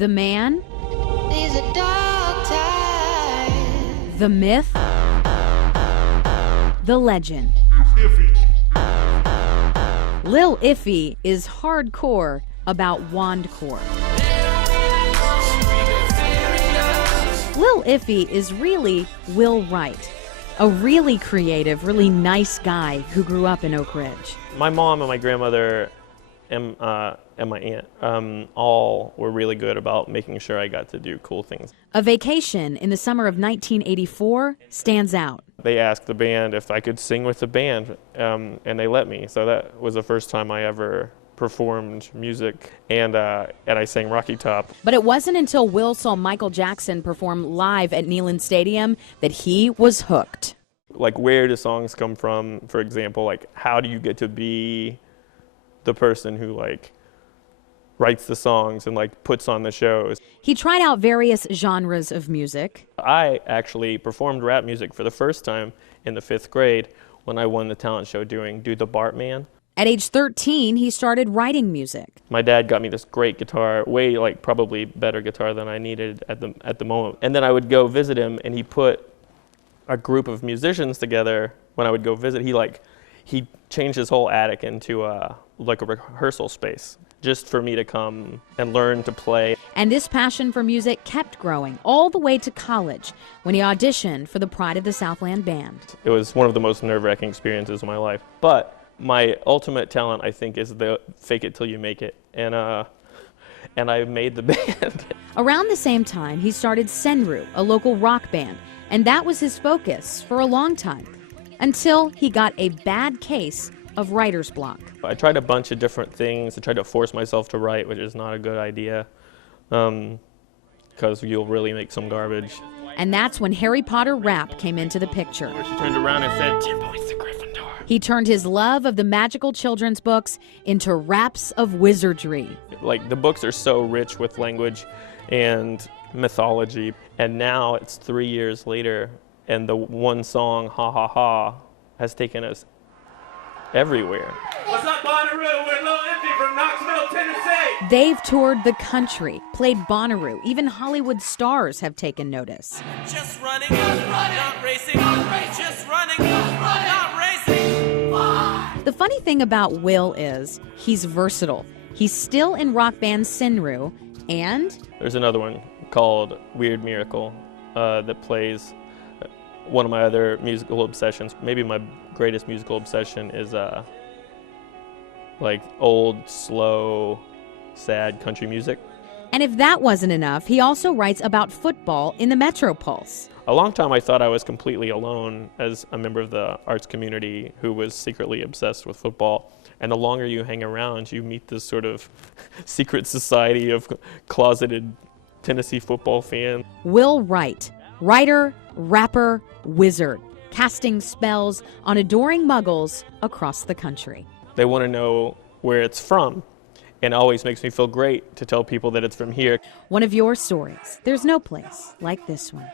The man, These are dark times. the myth, the legend. Lil Iffy is hardcore about Wandcore. Lil Iffy is really Will Wright, a really creative, really nice guy who grew up in Oak Ridge. My mom and my grandmother and my aunt all were really good about making sure I got to do cool things. A vacation in the summer of 1984 stands out. They asked the band if I could sing with the band, and they let me. So that was the first time I ever performed music, and I sang Rocky Top. But it wasn't until Will saw Michael Jackson perform live at Neyland Stadium that he was hooked. Like, where do songs come from? For example, like, how do you get to be the person who, like, writes the songs and, like, puts on the shows? He tried out various genres of music. I actually performed rap music for the first time in the 5th grade when I won the talent show doing Do the Bartman. At age 13, he started writing music. My dad got me this great guitar, way, like, probably better guitar than I needed at the moment. And then I would go visit him, and he put a group of musicians together. When I would go visit, he changed his whole attic into like a rehearsal space just for me to come and learn to play. And this passion for music kept growing all the way to college when he auditioned for the Pride of the Southland band. It was one of the most nerve-wracking experiences of my life. But my ultimate talent, I think, is the fake it till you make it. And I made the band. Around the same time, he started Senru, a local rock band, and that was his focus for a long time, until he got a bad case of writer's block. I tried a bunch of different things. I tried to force myself to write, which is not a good idea, because you'll really make some garbage. And that's when Harry Potter rap came into the picture. She turned around and said, 10 points to Gryffindor. He turned his love of the magical children's books into raps of wizardry. Like, the books are so rich with language and mythology, and now it's 3 years later, and the one song, Ha Ha Ha, has taken us everywhere. What's up, Bonnaroo? We're Lil Iffy from Knoxville, Tennessee. They've toured the country, played Bonnaroo. Even Hollywood stars have taken notice. Just running, not racing, just running, not racing. The funny thing about Will is he's versatile. He's still in rock band Senru, and There's another one called Weird Miracle that plays one of my other musical obsessions. Maybe my greatest musical obsession is like old, slow, sad country music. And if that wasn't enough, he also writes about football in the Metro Pulse. A long time I thought I was completely alone as a member of the arts community who was secretly obsessed with football. And the longer you hang around, you meet this sort of secret society of closeted Tennessee football fans. Will Wright, writer, rapper, wizard, casting spells on adoring muggles across the country. They want to know where it's from, and it always makes me feel great to tell people that it's from here. One of your stories. There's no place like this one.